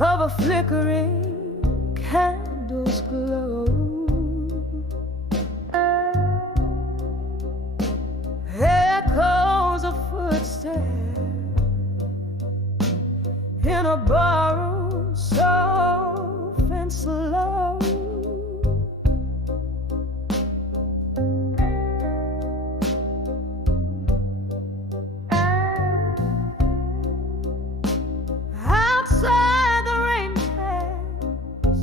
of a flickering candle's glow. Echoes of footsteps in a barroom, soft and slow. Outside the rain pads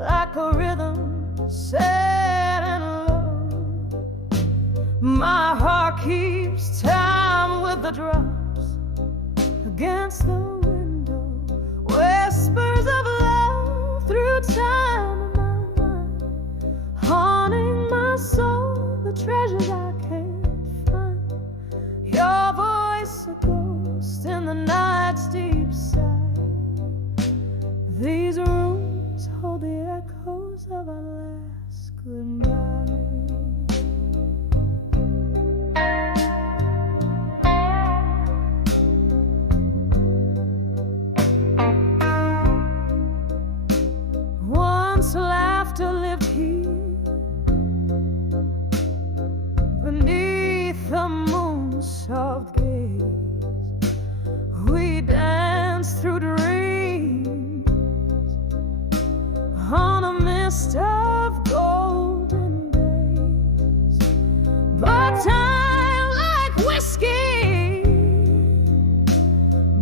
like a rhythm sad and low. My heart keeps time with the drops against the window. Whispers of love through time in my mind, haunting my soul, the treasures I can't find. Your voice a ghost in the night's deep side. These rooms hold the echoes of our last goodbye. Laughter lived here beneath the moon's soft gaze. We danced through dreams on a mist of golden days. But time, like whiskey,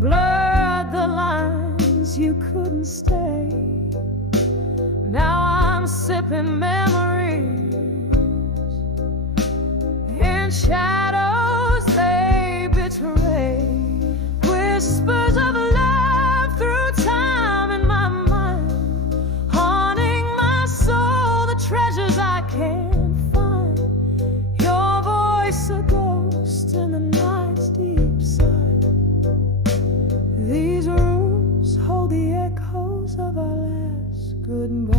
blurred the lines. You couldn't stay. Now I'm sipping memories in shadows they betray. Whispers of love through time in my mind, haunting my soul, the treasures I can't find. Your voice a ghost in the night's deep side. These rooms hold the echoes of our last goodbye.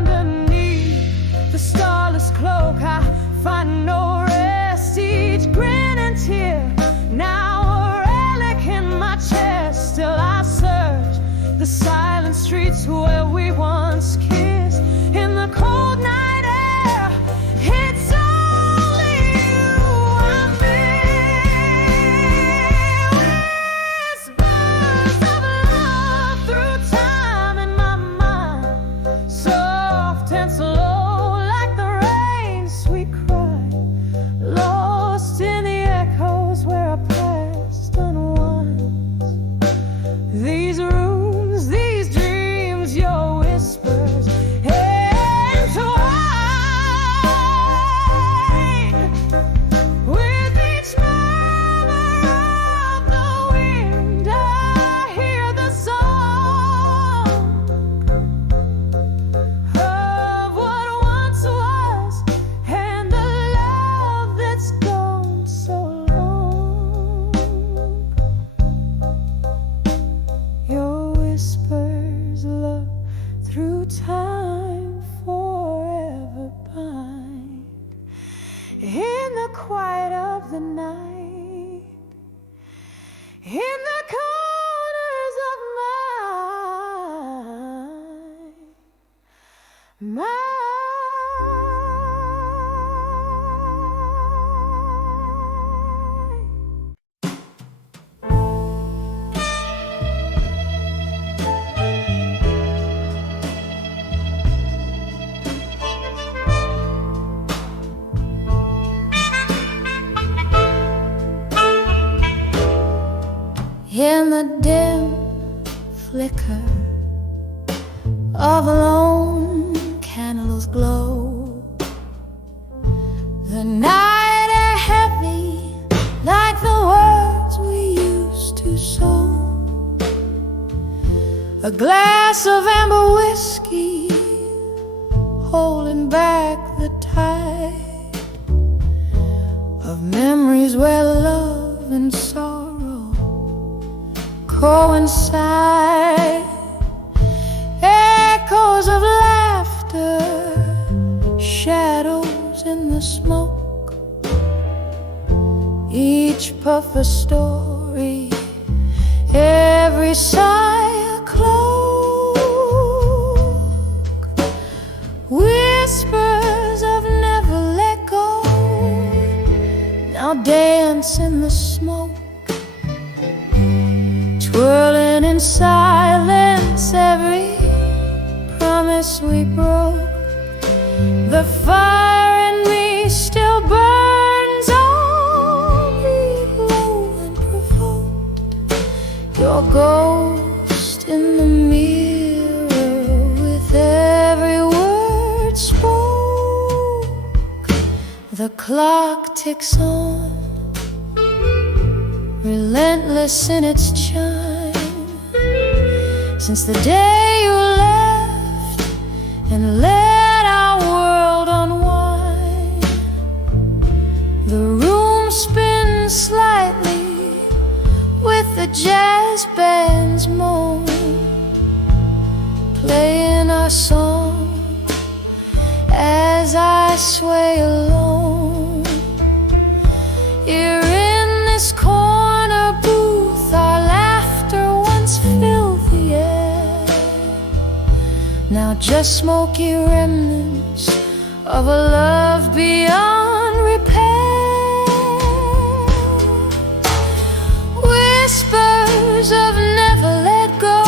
Underneath the starless cloak I find no rest. Each grin and tear now a relic in my chest. Still I search the silent streets where we once kissed. In the cold night air, it's only you I miss. Whispers of love through time in my mind, soft and slow like the rain's sweet cry, lost in the echoes where our past unwinds. These rooms, these dreams, your whispers entwine with each murmur of the wind. I hear the song of what once was and the love that's gone so long. Your whispers, love, through time forever bind. In the quiet of the night, in the corners of my mind. In the dim flicker of a lone candle's glow, the night air heavy like the words we used to sow. A glass of amber whiskey holding back the tide of memories where love and sorrow coincide. Echoes of laughter, shadows in the smoke, each puff a story, every sigh a cloak. Whispers of never let go, now dance in the smoke, twirling in silence every promise we broke. The fire in me still burns, albeit low and provoked. Your ghost in the mirror with every word spoke. The clock ticks on, relentless in its chime, since the day you left and let our world unwind. The room spins slightly with the jazz band's moan, playing our song as I sway alone. You're in this corner booth, our laughter once filled the air, now just smoky remnants of a love beyond repair. Whispers of never let go,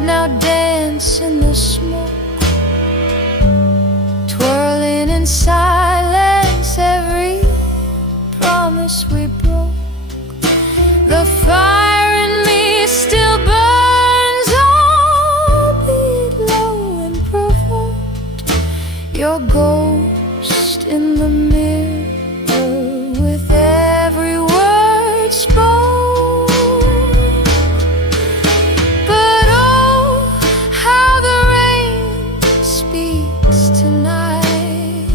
now dance in the smoke, twirling in silence every promise we broke. The fire in me still burns, albeit low and provoked. Your ghost in the mirror with every word spoke. But oh, how the rain speaks tonight,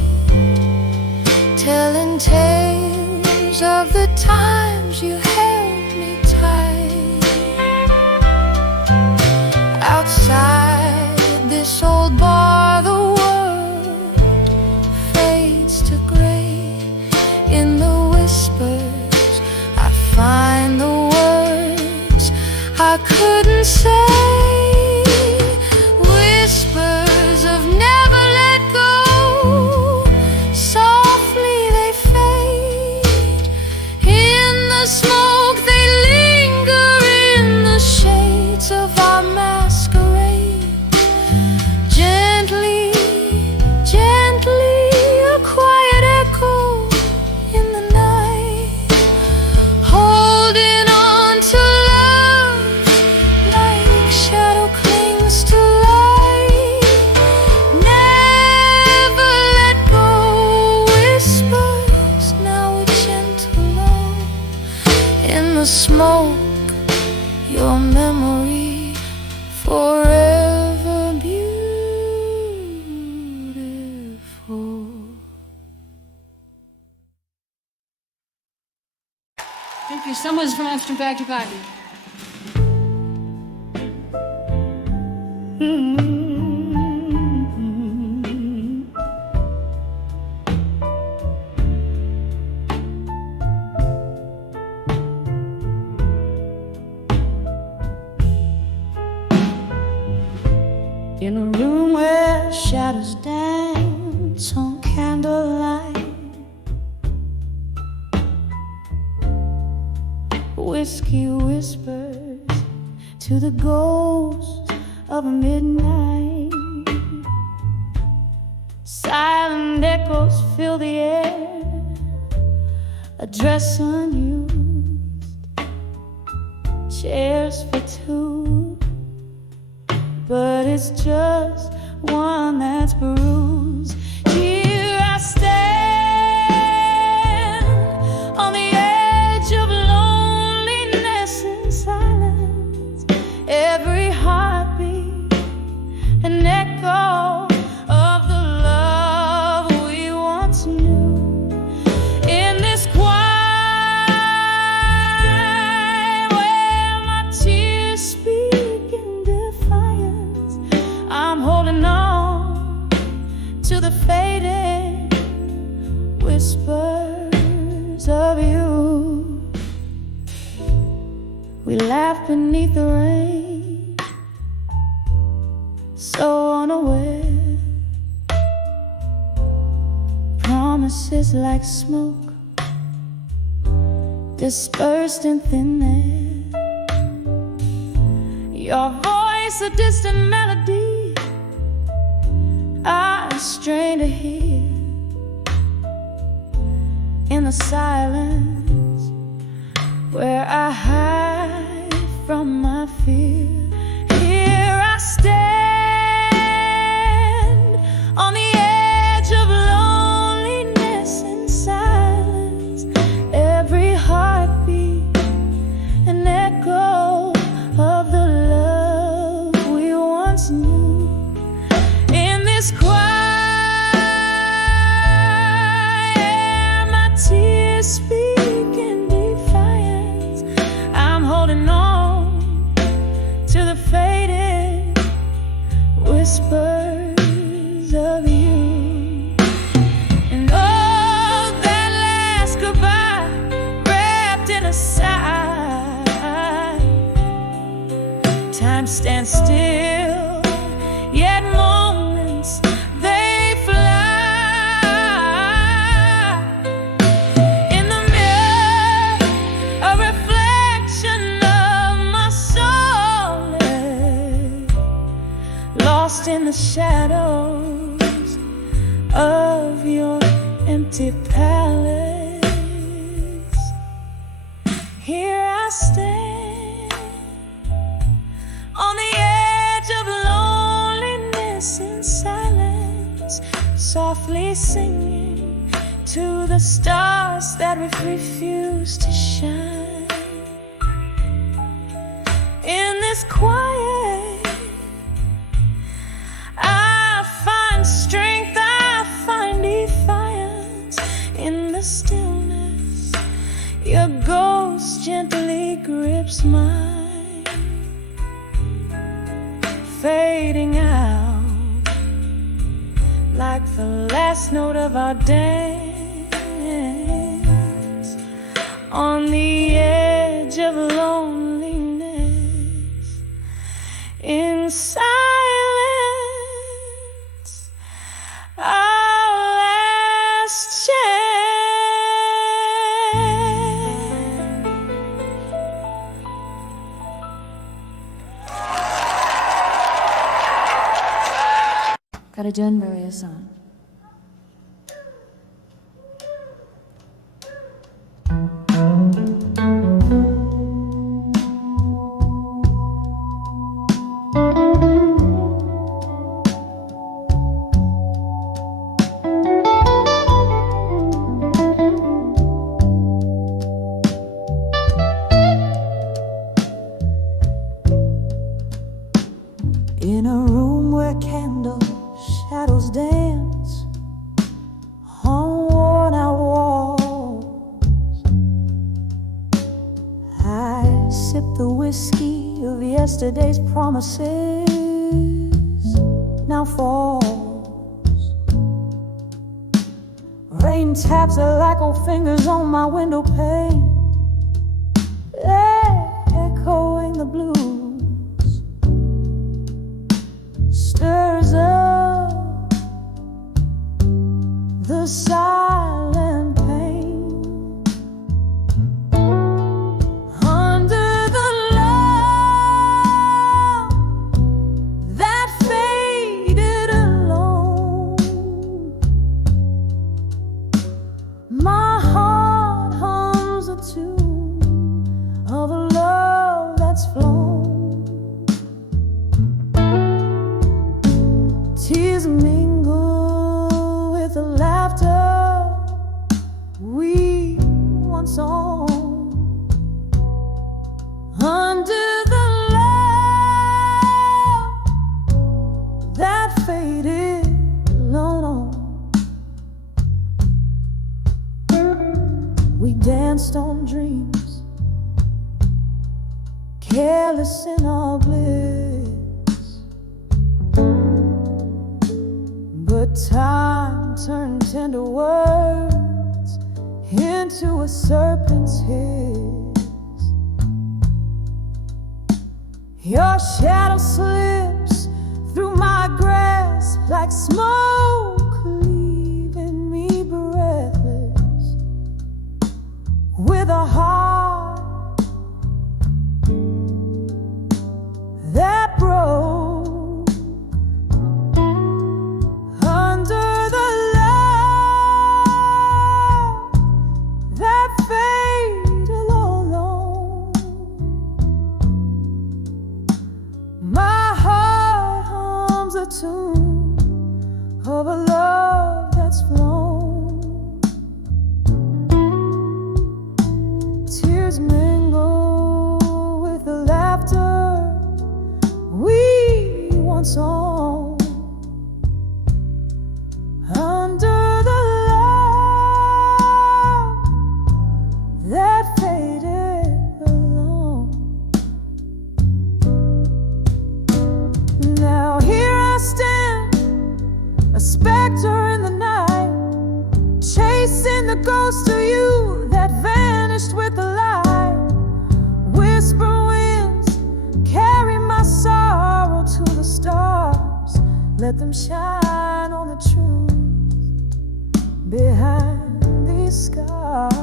telling tales of the times you held me tight. Outside this old bar, the world fades to gray. In the whispers, I find the words I couldn't say. Whispers of never let go, softly they fade. In the smoke they linger, in the shades of our masquerade. Gently, gently, a quiet echo in the night, holding on to love like shadow clings to light. Never let go. Whispers, now a gentle lull in the smoke. Your memory forever beautiful. Thank you. Someone's from Amsterdam back to party. In a room where shadows dance on candlelight, whiskey whispers to the ghost of midnight. Silent echoes fill the air, a dress unused, chairs for two, but it's just one that's bruised. Here I stand on the edge of loneliness and silence, every heartbeat an echo of the love we once knew. In this quiet where my tears speak in defiance, I'm holding on to the faded whispers of you. We laughed beneath the rain, so unaware. Promises like smoke dispersed in thin air. Your voice a distant melody I strain to hear. In the silence where I hide from my fear, here I stand on the edge of loneliness and silence. Every heartbeat an echo of the love we once knew. In this quiet tears speak in defiance. I'm holding on to the faded whispers of you. And oh, that last goodbye wrapped in a sigh. Time stands still, yet moments they fly. Lost in the shadows of your empty palace. Here I stand on the edge of loneliness and silence, softly singing to the stars that refuse to shine. In this quiet I find strength, I find defiance. In the stillness your ghost gently grips mine, fading out like the last note of our dance. On the edge of loneliness, in silence, our last chance. Etta James song. In a room where candle shadows dance on worn-out walls, I sip the whiskey of yesterday's promises now falls. Rain taps are like old fingers on my window pane, echoing the blues. Stirs up the silent pain. Under the love that faded alone, my heart hums a tune of a love that's flown. Tears mingle with the laughter we once owned. Under the love that faded alone on. We danced on dreams, careless in our bliss. But time turned tender words into a tears. Your shadow slips through my grasp like smoke, leaving me breathless with a heart that broke under the love that faded alone. My heart hums a tune of a love that's flown. Tears mingle with the laughter we once owned. Under the love that faded alone. Now here I stand, a specter in the night, chasing the ghost of you that vanished with the light. Whisper winds carry my sorrow to the stars. Let them shine on the truth behind these scars.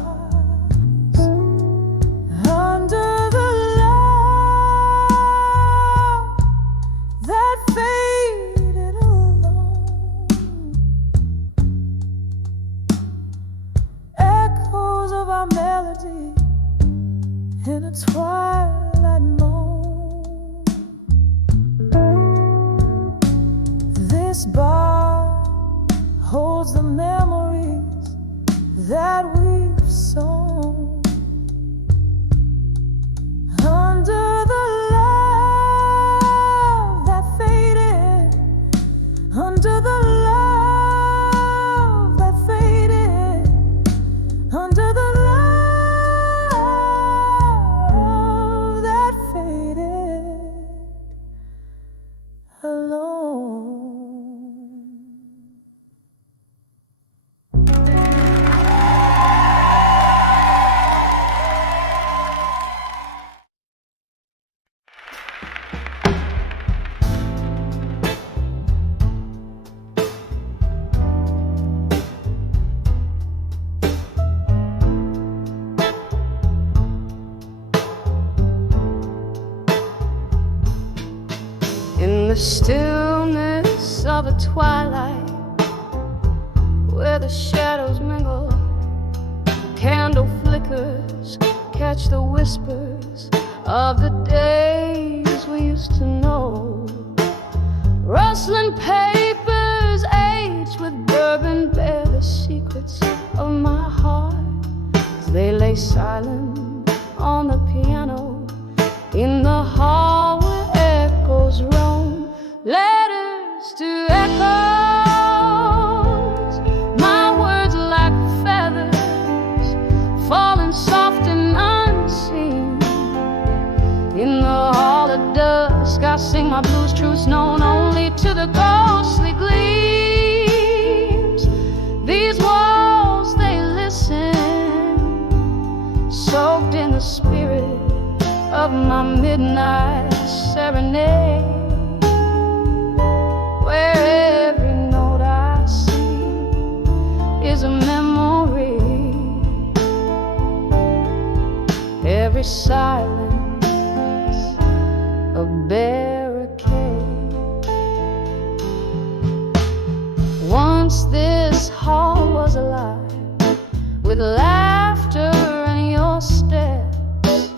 Under the love that faded alone. Echoes of our melody in a twilight moan. This bar holds the memories that we've sown. Under the love that faded, under the love that faded, under the love that faded alone. In the stillness of the twilight, where the shadows mingle, candle flickers catch the whispers of the days we used to know. Rustling papers aged with bourbon bear the secrets of my heart as they lay silent on the piano in the hall where echoes roam. Letters to echoes, my words like feathers falling soft and unseen. In the hall of dusk I sing my blues, truths known only to the ghostly gleams. These walls, they listen, soaked in the spirit of my midnight serenade, where every note I see is a memory, every silence a barricade. Once this hall was alive with laughter and your steps.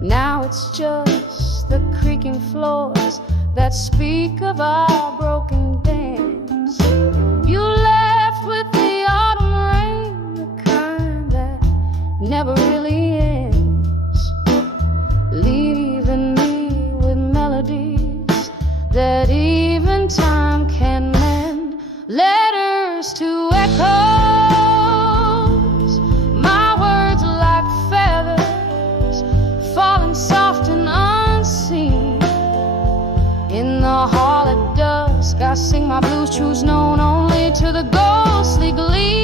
Now it's just the creaking floors that speak of our broken dance. You left with the autumn rain, the kind that never really ends, leaving me with melodies that even time can mend. Letters to echoes, my words like feathers falling soft and unseen. In the hall at dusk I sing my blues, truths known only to the ghostly gleams.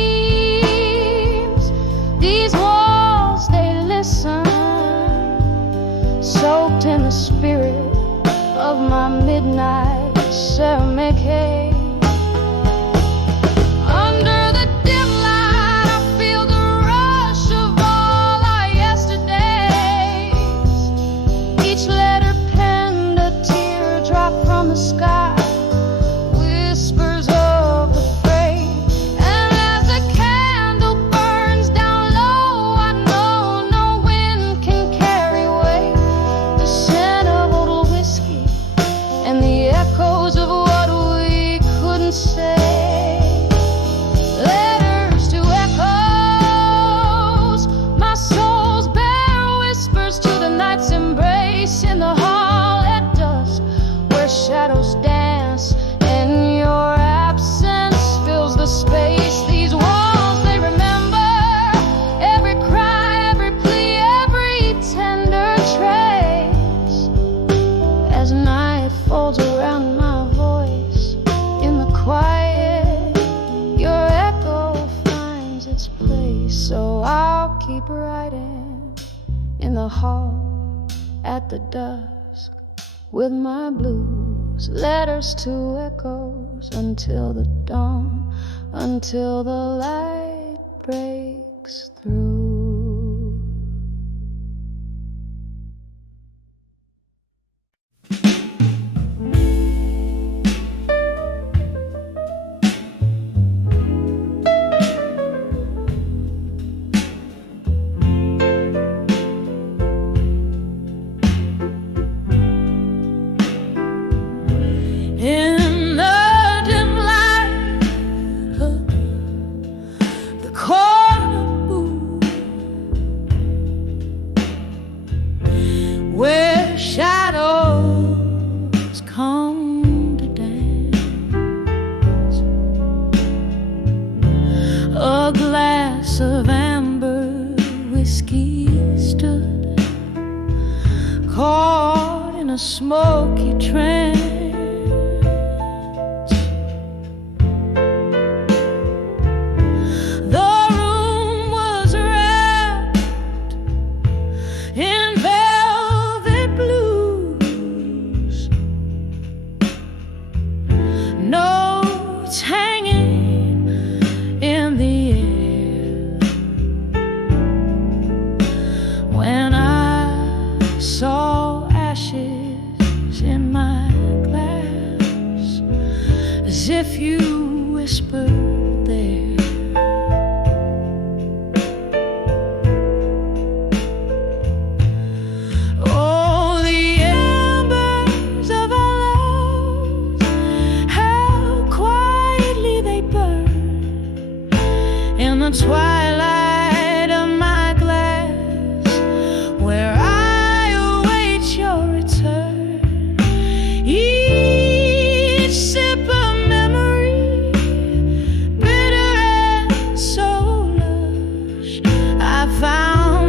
These walls, they place, so I'll keep writing in the hall at the dusk with my blues, letters to echoes until the dawn, until the light breaks through. In the dim light of the corner booth, where shadows come to dance, a glass of amber whiskey stood caught in a smoky trance. If you whispered there, oh, the embers of our love, how quietly they burn in the twilight of my glass, where I await your return. Each sip of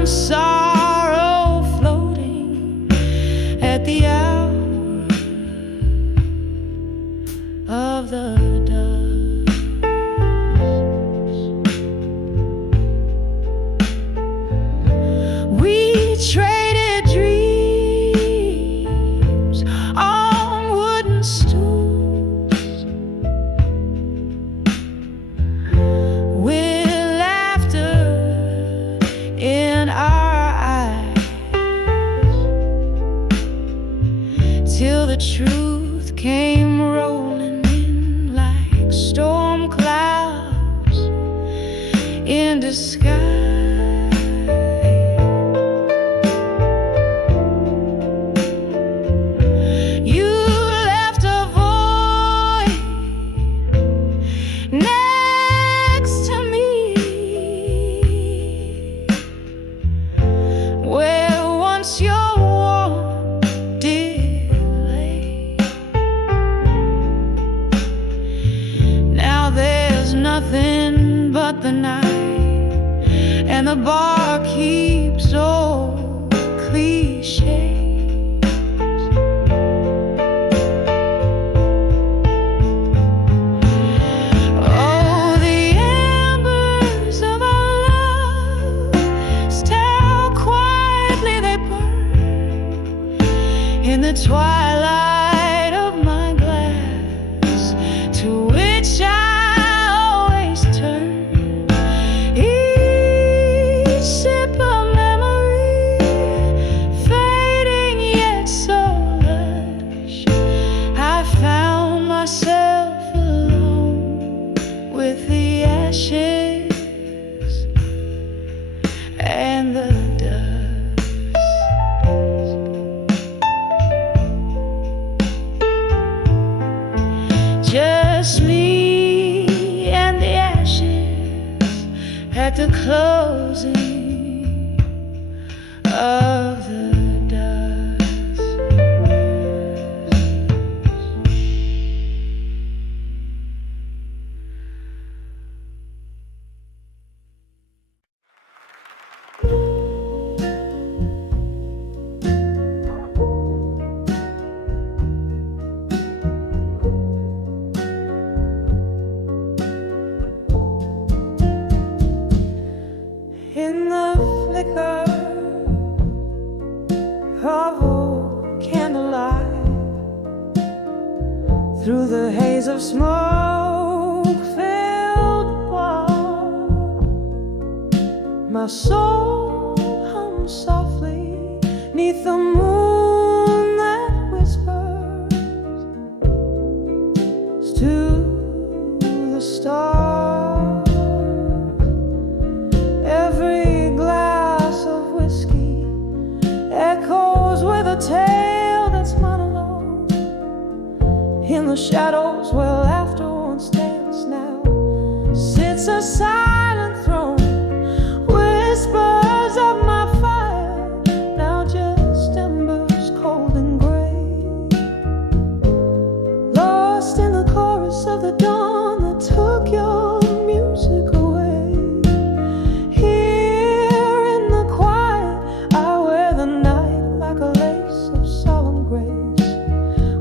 sorrow floating at the hour of the dusk. We traded dreams on wooden stools with laughter in our eyes, till the truth came rolling in like storm clouds in disguise. You left a void next to me, where once your warmth did lay. Now there's nothing but the night, and the bar keeps old cliches. Oh, the embers of our love, still quietly they burn in the twilight of my glass, to which I always turn. Each sip of memory fading yet so lush, I found myself alone with the ashes and the dust. Just me and the ashes at the closing of the dusk. in the flicker of a candlelight, through the haze of smoke-filled bar, my soul hums softly 'neath the moon that whispers to the stars. Every glass of whiskey echoes with a tale that's monologue. In the shadows where laughter once danced now sits a silent throne. Whispers of my fire, now just embers cold and gray, lost in the chorus of the dawn that took your music away. Here in the quiet, I wear the night like a lace of solemn grace.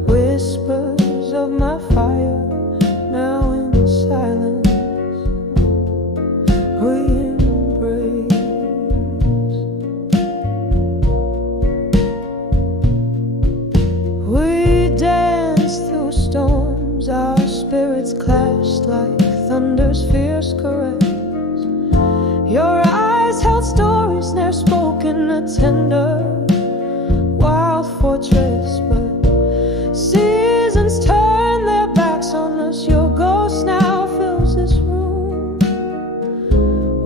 Whispers of my fire, now in silence we embrace. We danced through storms, our spirits clashed like thunder's fierce caress. Your eyes held stories ne'er spoken, a tender wild fortress, but seasons turn their backs on us. Your ghost now fills this room,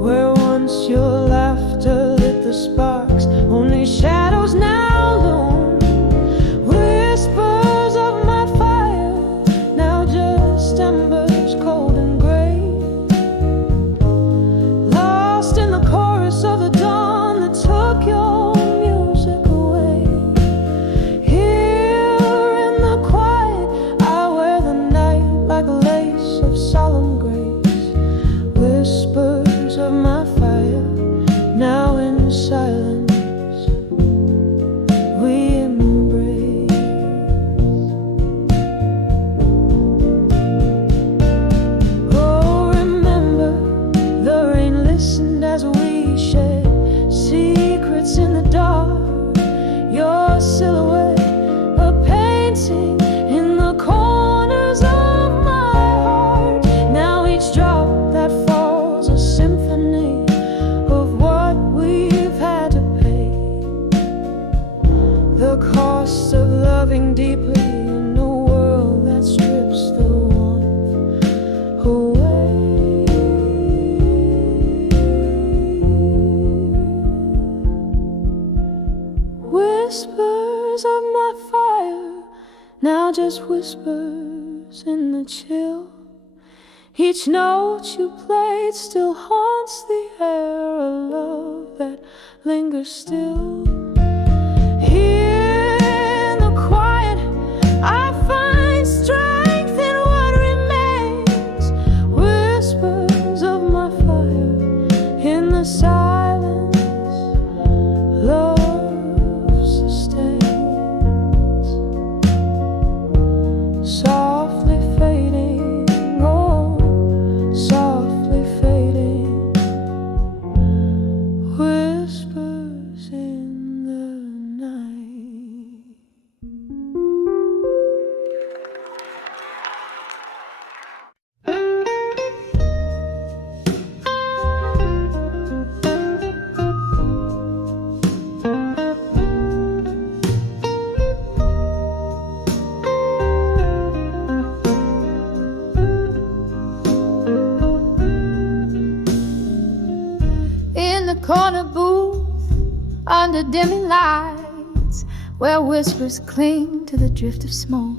where once your laughter lit the sparks, only shadows now loom. Whispers of my fire, now just embers cold and gray, lost in the chorus of the dawn that took your music away. Here in the quiet, I wear the night like a lace of solemn grace. Whispers of my fire, now in silence we embrace. Oh, remember the rain listened as we shared secrets in the dark. Your silhouette, a painting in the corners of my heart. Now each drop that falls a symphony of what we've had to pay. The cost of loving deeply in a world that strips the warmth away. Whispers of my fire, now just whispers in the chill. Each note you played still haunts the air, a love that lingers still. Here in the quiet, I find strength in what remains. Whispers of my fire, in the silence love sustains. Softly fading, oh, softly fading. Whispers in the night. In the corner booth, under dimming lights, where whispers cling to the drift of smoke,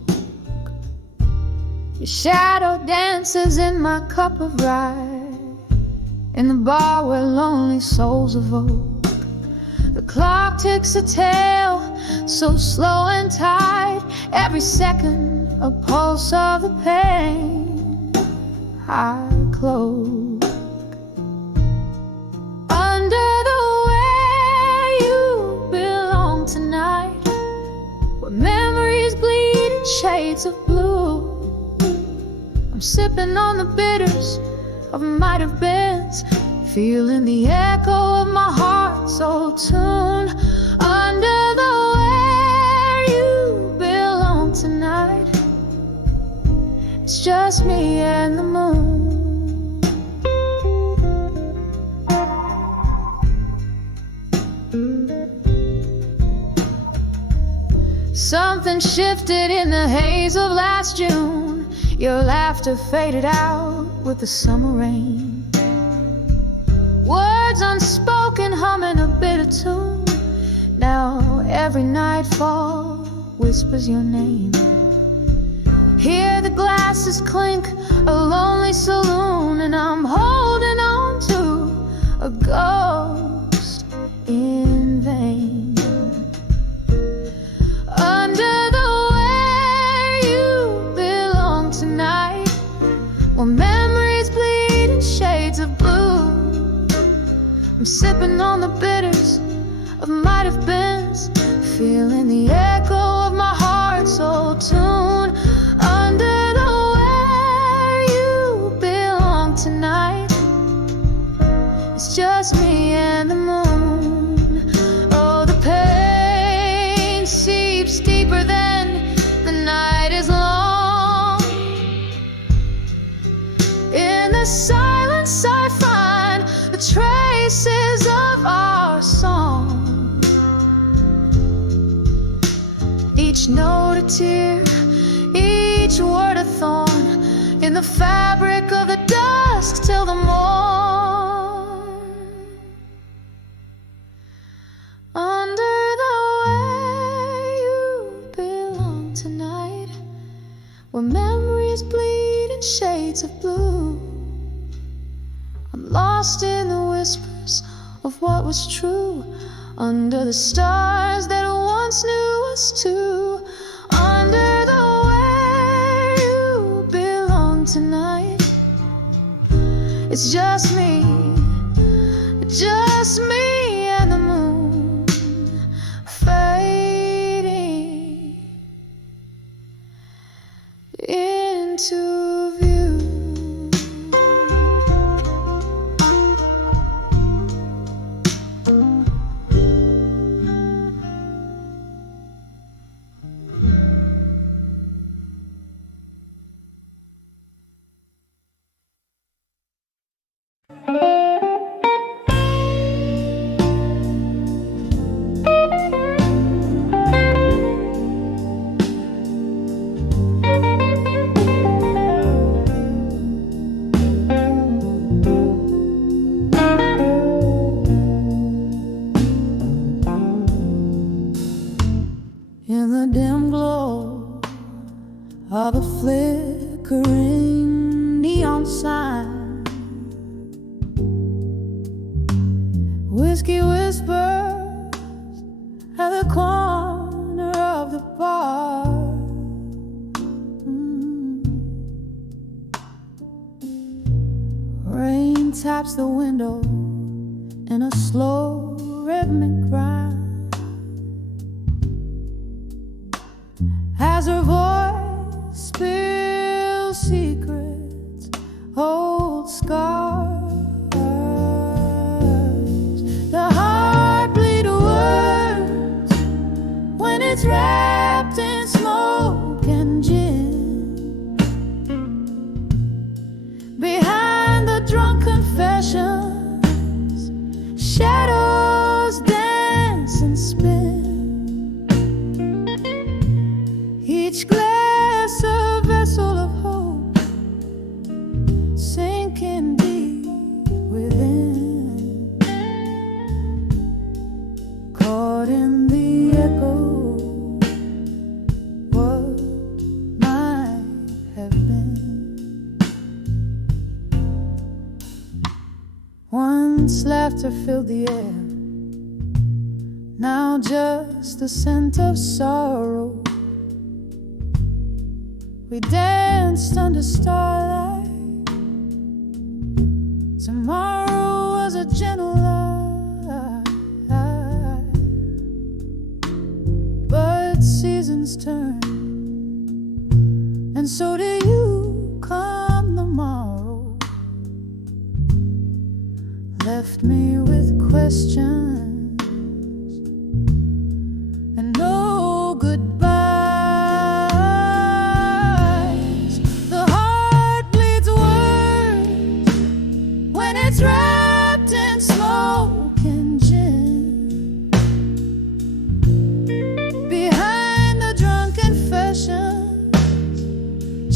your shadow dances in my cup of rye, in the bar where lonely souls evoke. The clock ticks a tale so slow and tight, every second a pulse of the pain I cloak. Under the way you belong tonight, where memories bleed in shades of blue, I'm sipping on the bitters of might have beens, feeling the echo of my heart's old tune. Under the where you belong tonight, it's just me and the moon. Something shifted in the haze of last June. Your laughter faded out with the summer rain. Words unspoken humming a bitter tune. Now every nightfall whispers your name. Hear the glasses clink, a lonely saloon, and I'm holding on to a ghost in vain. Under the where you belong tonight, where memories bleed in shades of blue, I'm sipping on the bitters of might have beens, feeling the echo of my heart's old tune. Under the where you belong tonight, it's just me and the moon. Oh, the pain seeps deeper than the night is long. In the silence I find the traces of our song. Each note a tear, each word a thorn, in the fabric of the dusk till the morn. Under the way you belong tonight, where memories bleed in shades of blue, I'm lost in the whispers of what was true, under the stars that once knew us two. Under the way you belong tonight, it's just me and the moon, fading into view. In the dim glow of a flickering neon sign, whiskey whispers at the corner of the bar. Rain taps the window in a slow rhythmic grind, as her voice spills secrets, old scars. The heart bleeds words when it's wrapped in smoke and gin. Behind the drunk confessions, shadows dance and spin. Each glass a vessel of hope, sinking deep within, caught in the echo, what might have been. Once laughter filled the air, now just the scent of sorrow. We danced under starlight. Tomorrow was a gentle lie, but seasons turn, and so do you. Come the morrow, questions and no goodbyes. The heart bleeds words when it's wrapped in smoke and gin. Behind the drunk confessions,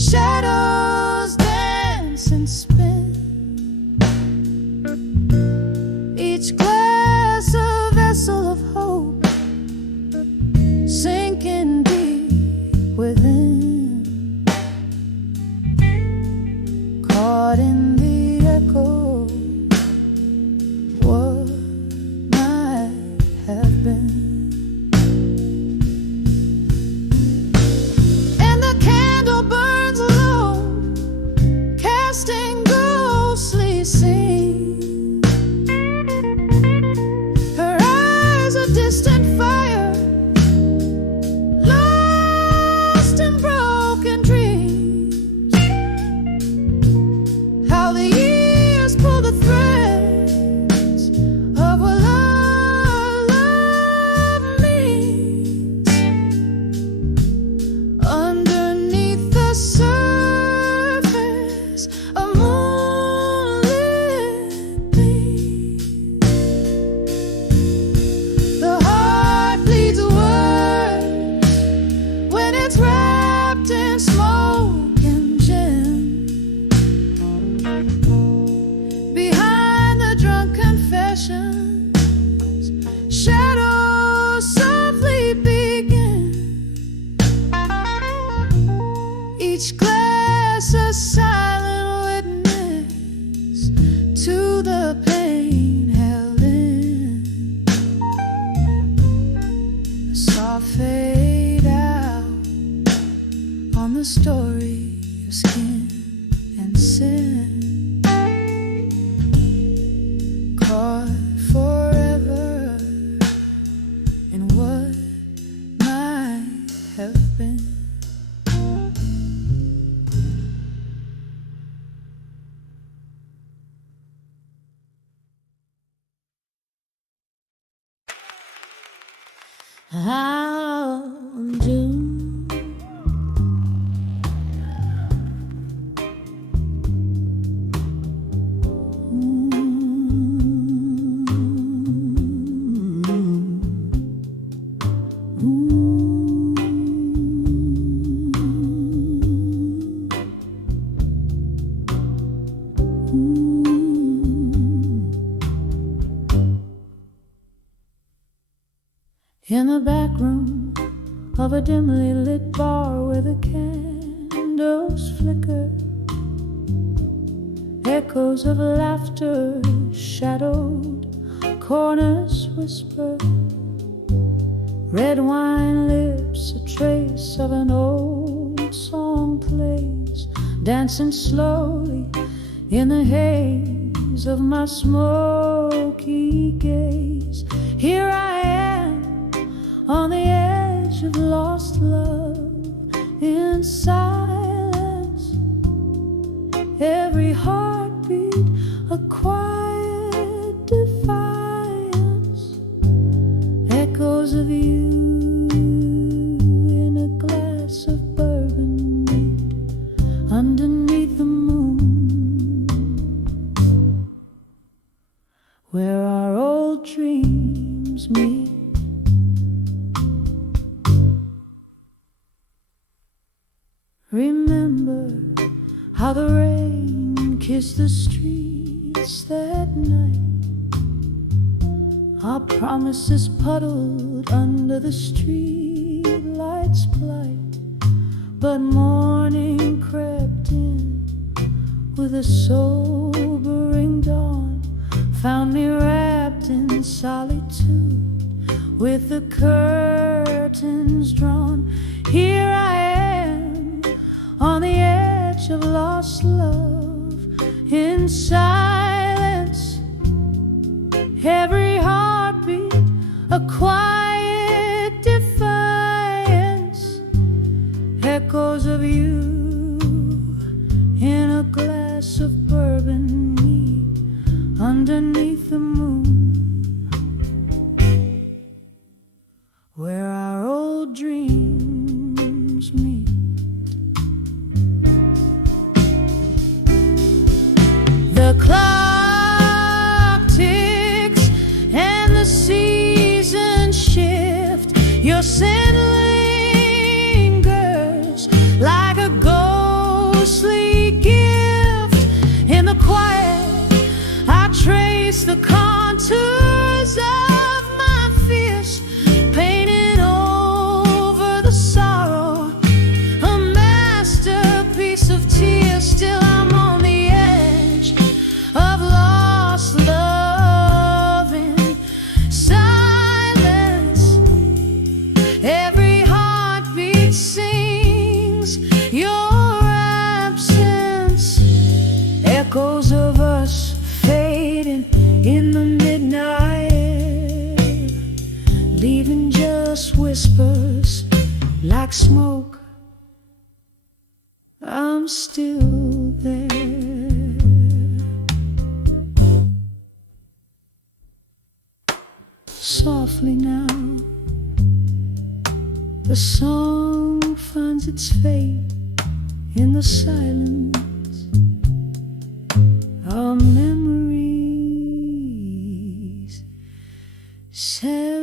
shadows dance and spin. Each glass a vessel of hope, sinking deep within, caught in the echo, what might have been. And the candle burns low, casting ghostly scenes. Her eyes a distant fire, lost in broken dreams. How the years pull the threads of what love means. Underneath the surface, a moonlit beam. The heart bleeds words when it's wrapped in smoke and gin. Behind the drunk confessions, shadows softly begin. Each glass a silent witness to the pain held in. A soft fade out on the story of skin and sin. Caught forever in what might have been. How do in the back room of a dimly lit bar where the candles flicker, echoes of laughter shadowed, corners whisper, red wine lips, a trace of an old song plays, dancing slowly in the haze of my smoky gaze. Here I am on the edge of lost love, in silence, every heartbeat a quiet defiance, echoes of you in a glass of bourbon neat underneath the moon, where our old dreams meet. Remember how the rain kissed the streets that night, our promises puddled under the street light's blight. But morning crept in with a sobering dawn, found me wrapped in solitude with the curtains drawn. Here I am on the edge of lost love, in silence, every heartbeat a quiet defiance, echoes of you in a glass of bourbon neat underneath the moon, Your scent lingers like a ghostly gift. In the quiet, I trace the contours of my fears, painting over the sorrow, a masterpiece of tears. Still I'm on the edge of lost love in silence. Every heartbeat sings your absence, echoes of us fading in the midnight air, leaving just whispers like smoke. I'm still there. Softly now, the song finds its fate in the silence. Our memories, Sarah.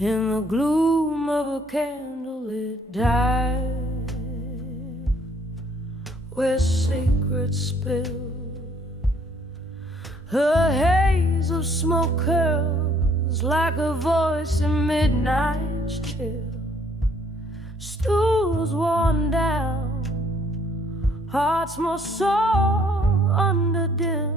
In the gloom of a candlelit dive, where secrets spill, a haze of smoke curls like a voice in midnight's chill. Stools worn down, hearts more sore under dim,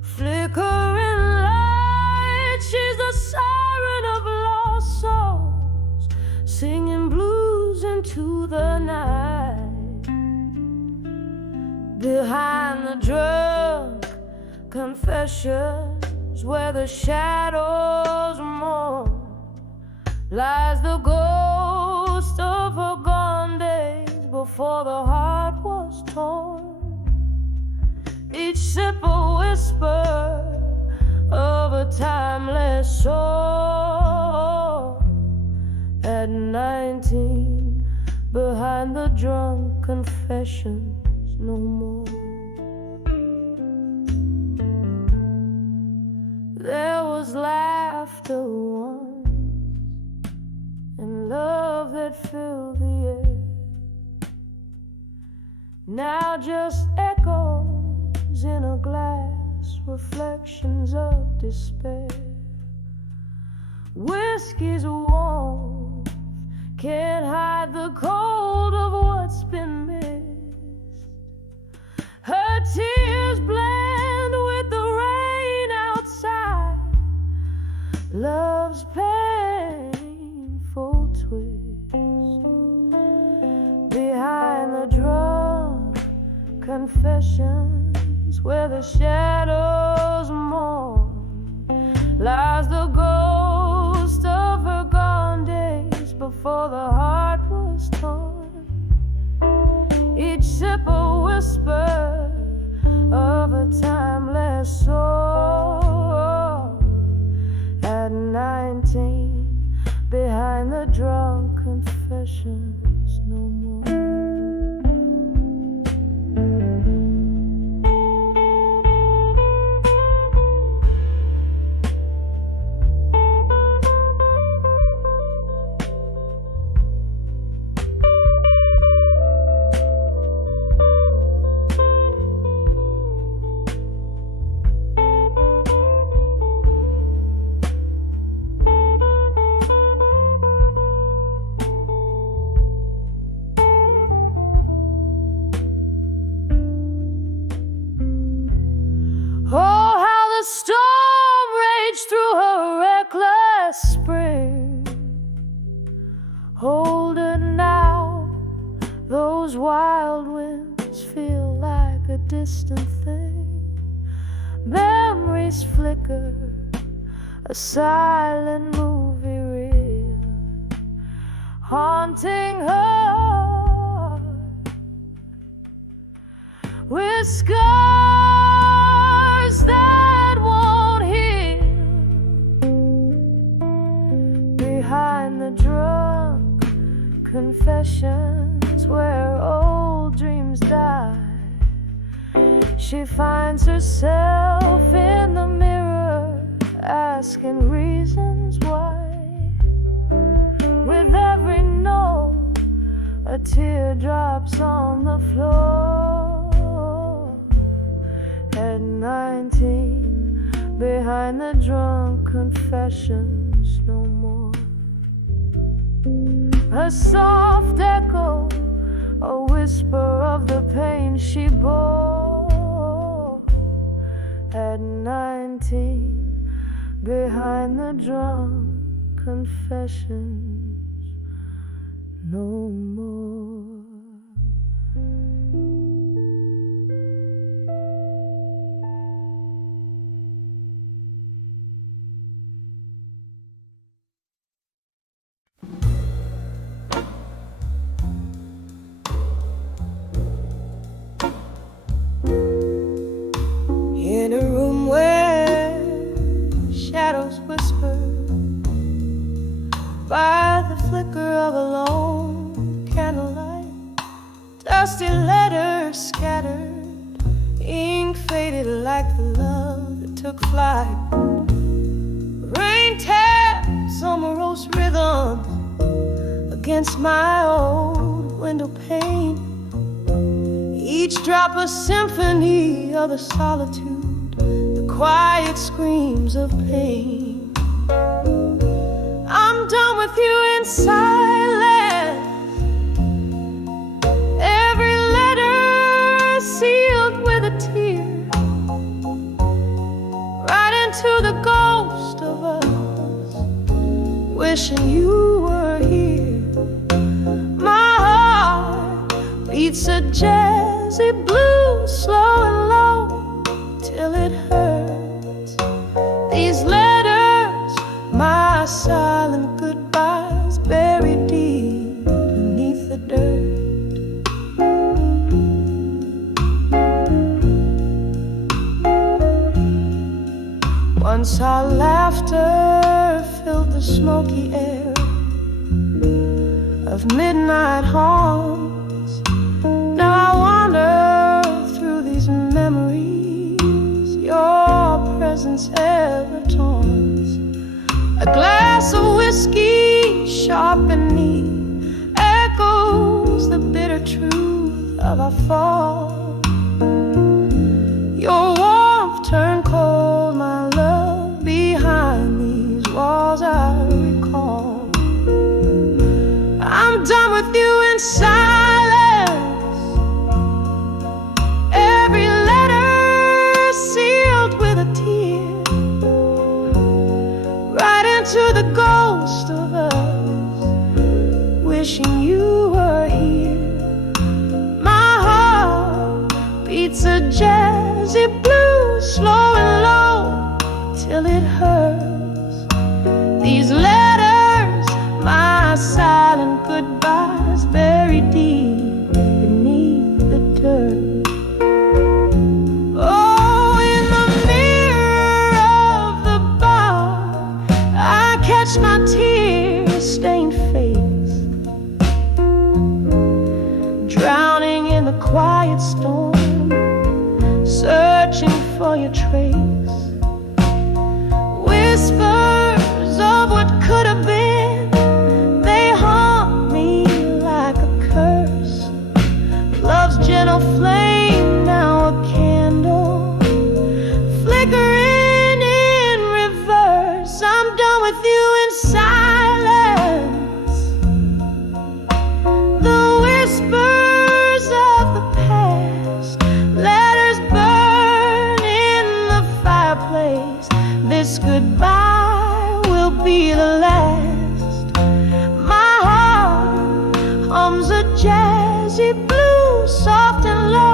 flickering light. She's the siren of lost souls, singing blues into the night. Behind the drug confessions, where the shadows mourn, lies the ghost of her gone days before the heart was torn. Each sip a whisper of a timeless soul. At 19, behind the drunk confessions, no more. There was laughter once, and love that filled the air. Now just echoes in a glass, reflections of despair. Whiskey's warm, can't hide the cold of what's been missed. Her tears blend with the rain outside, love's painful twist. Behind the drunk confessions, where the shadows mourn, lies the ghost of her gone days before the heart was torn. Each sip a whisper of a timeless soul. At 19, behind the drunk confessions, no more. Hold her now, those wild winds years feel like a distant thing. Memories flicker, a silent movie reel, haunting her with scars that won't heal. Behind the drunk confessions where old dreams die, she finds herself in the mirror asking reasons why. With every no, a tear drops on the floor. At 19, behind the drunk confessions no more. A soft echo, a whisper of the pain she bore. At 19, behind the drunk confessions no more. In a room where shadows whisper by the flicker of a lone candlelight, dusty letters scattered, ink faded like the love that took flight. Rain taps on morose rhythms against my old window pane, each drop a symphony of the solitude, the quiet screams of pain. I'm done with you in silence, every letter sealed with a tear, right into the ghost of us, wishing you were here. My heart beats a jazzy blues, slow and low, till it hurts. These letters, my silent goodbyes, buried deep beneath the dirt. Once our laughter filled the smoky air of midnight haunts. Now I wander through these memories your presence ever taunts. A glass of whiskey, sharp and neat, echoes the bitter truth of our fall. Your warmth turned cold, my love, behind these walls I recall. I'm done with you in silence, every letter sealed with a tear, right into the ghost of us, wishing you were here. My heart beats a jazzy blues, slow and low, till it hurts. These letters, my silent goodbyes, buried deep beneath the dirt. Oh, in the mirror of the bar, I catch my tear-stained face, drowning in the quiet storm, searching for your trace. Whispers of what could have been, they haunt me like a curse. Love's gentle flame, now a candle, flickering in reverse. I'm done with you in silence, the whispers of the past, letters burn in the fireplace. This goodbye will be the last. My heart hums a jazzy blues, soft and low,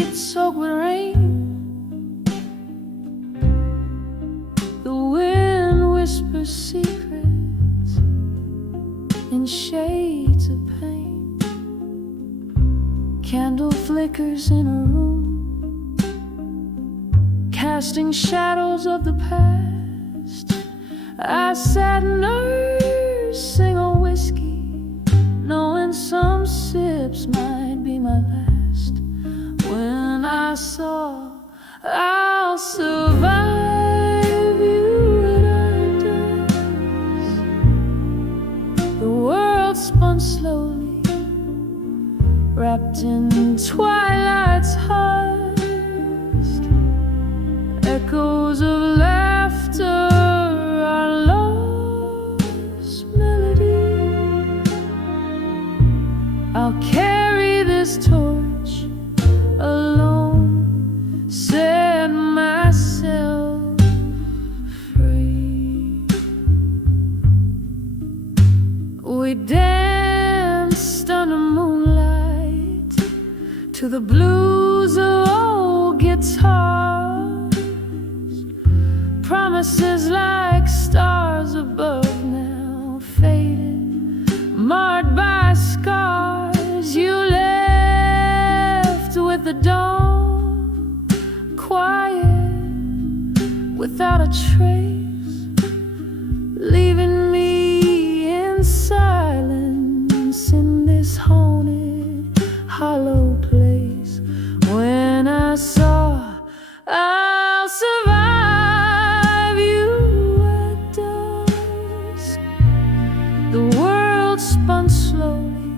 streets soaked with rain. The wind whispers secrets in shades of pain. Candle flickers in a room, casting shadows of the past. I sat nursing a whiskey, knowing some sips might be my last, when I saw I'll survive you at our dusk. The world spun slowly, wrapped in twilight's husk. Echoes of laughter, our lost melody. I'll carry this torch alone, set myself free. We danced under moonlight to the blues of old guitars. Promises like stars above, now faded, marred by scars. You left with the dawn, quiet, without a trace, leaving me in silence in this haunted, hollow place. When I saw I'll survive you at dusk, the world spun slowly,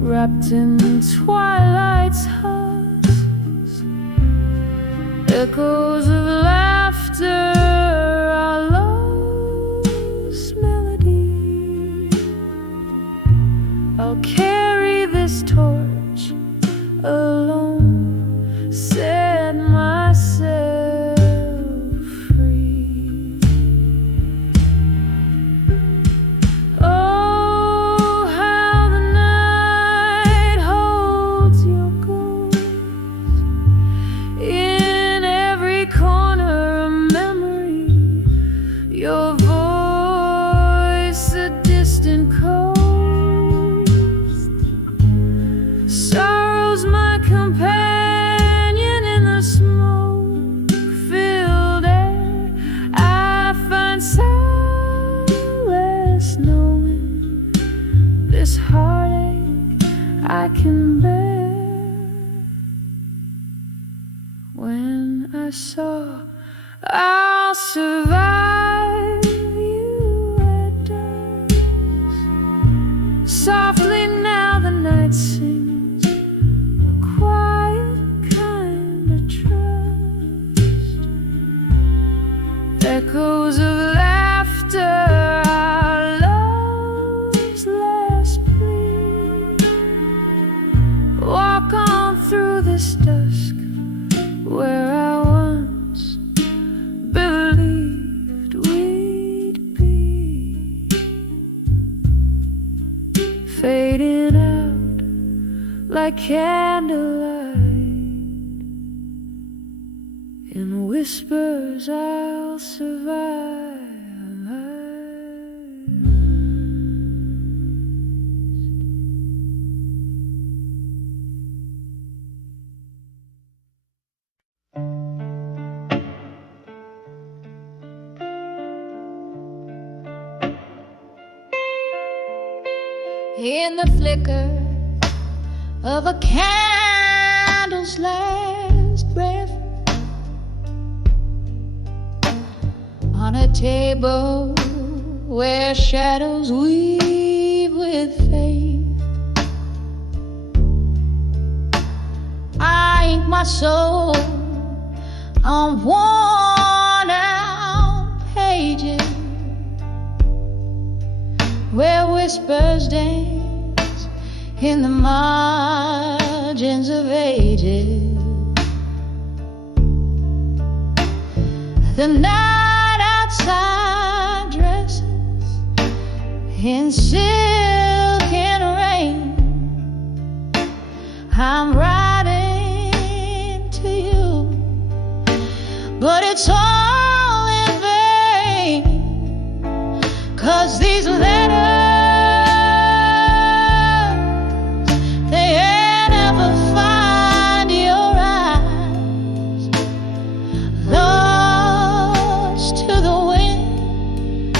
wrapped in twilight's husks. Echoes of laughter, our lost melody. I'll carry this torch alone, set myself free. Oh, how the night holds your ghost in every corner of memory. Your voice, a distant coast. Sorrow's my companion in the smoke-filled air. I find solace knowing this heartache I can bear. When I saw I'll survive you at dusk, softly now the night sings a quiet kind of trust. Echoes of laughter, our love's last plea. Walk on through this dusk, where I once believed we'd be, fading out like candlelight. In whispers I'll survive. In the flicker of a candle's last breath, on a table where shadows weave with faith, I ink my soul on worn out pages where whispers dance in the margins of ages. The night outside dresses in silk and rain. I'm riding but it's all in vain, 'cause these letters, they never find your eyes. Lost to the wind,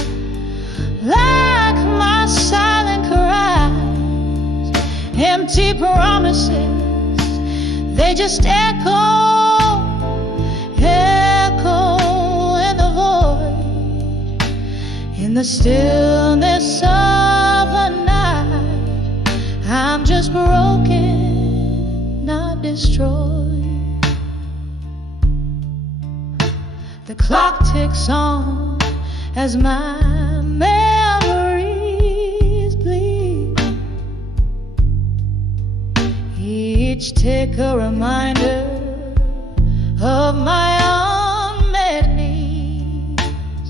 like my silent cries, empty promises, they just echo in the void, in the stillness of the night. I'm just broken, not destroyed. The clock ticks on as my memories bleed, each tick a reminder of my unmet needs.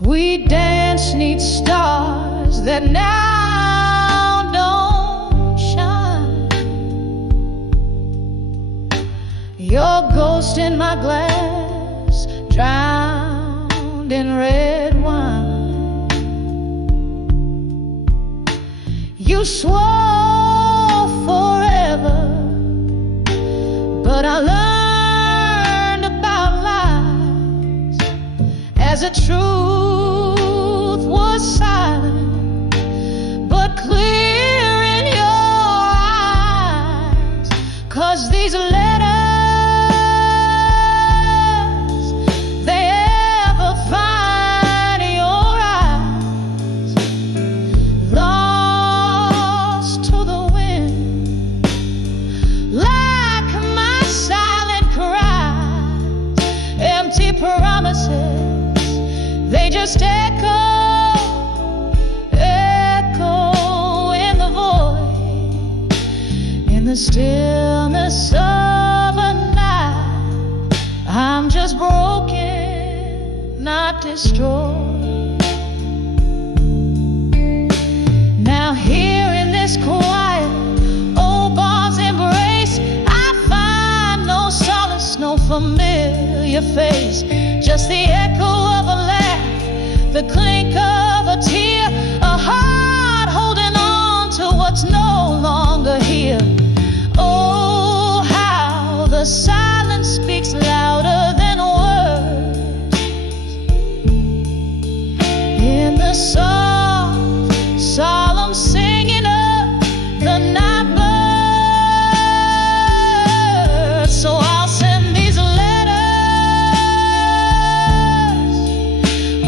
We dance 'neath stars that now don't shine. Your ghost in my glass, drowned in red wine. You swore forever, but I learned about lies as the truth was silent, but clear in your eyes. 'Cause these letters, they ever find your eyes. Lost to the wind, like my silent cries, empty promises, they just echo in the void, in the stillness of a night. I'm just broken, not destroyed. Now here in this quiet old bar's embrace, I find no solace, no familiar face, just the echo of a laugh, the clink of a tear, a heart holding on to what's no longer here. Oh, how the silence speaks louder than words, in the soft, solemn singing of the night bird. So I'll send these letters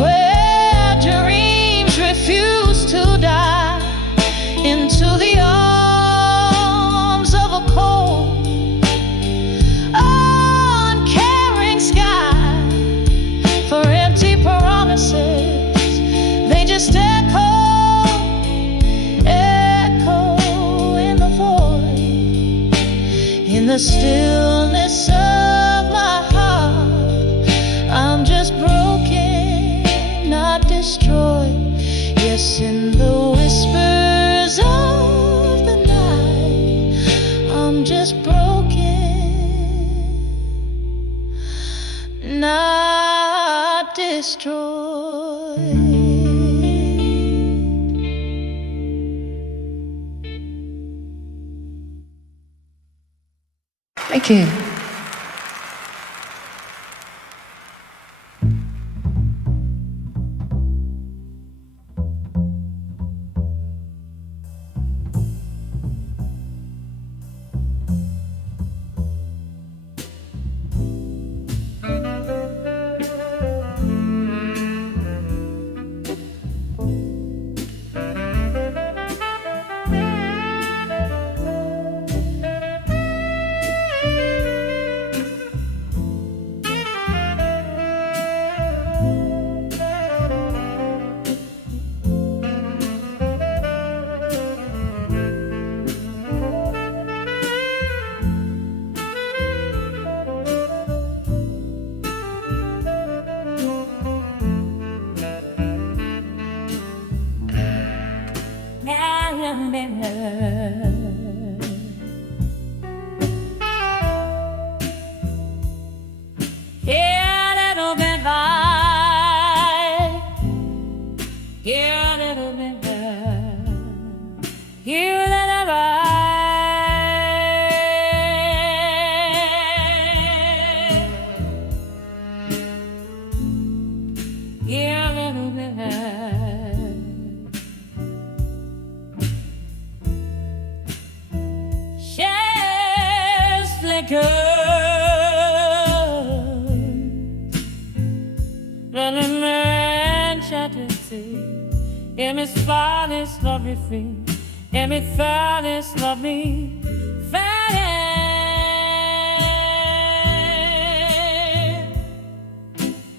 where dreams refuse to die, into the arms of a cold, uncaring sky, for empty promises, they just echo in the void, in the stillness of my heart. I'm just broken, not destroyed. Yes, in the whispers of the night, I'm just broken, not destroyed. Thank you. running man chatting see, and Miss Finest love me free, and Miss Finest love me fast.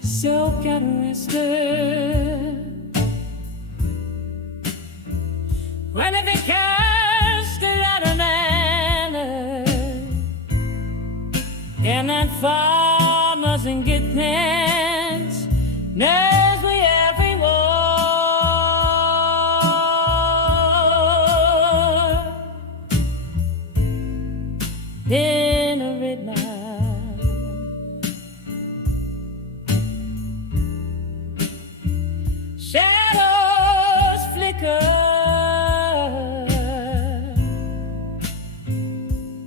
So get arrested when it becomes the other man, and that farmers and get pants. Knows we every war in a red line. Shadows flicker,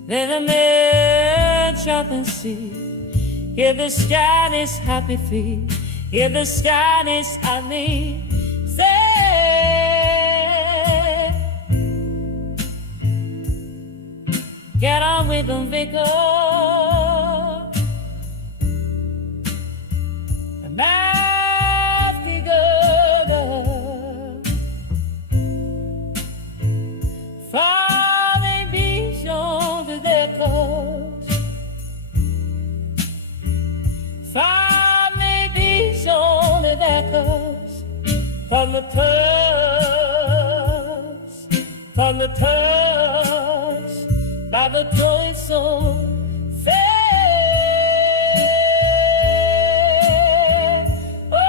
then the men shop and see. Here the sky is happy feet. Here the sky is on me, say, get on with them, Vicar. The math be good. For they be shown to their cause. Echoes from the touch by the toy soul fair. Oh,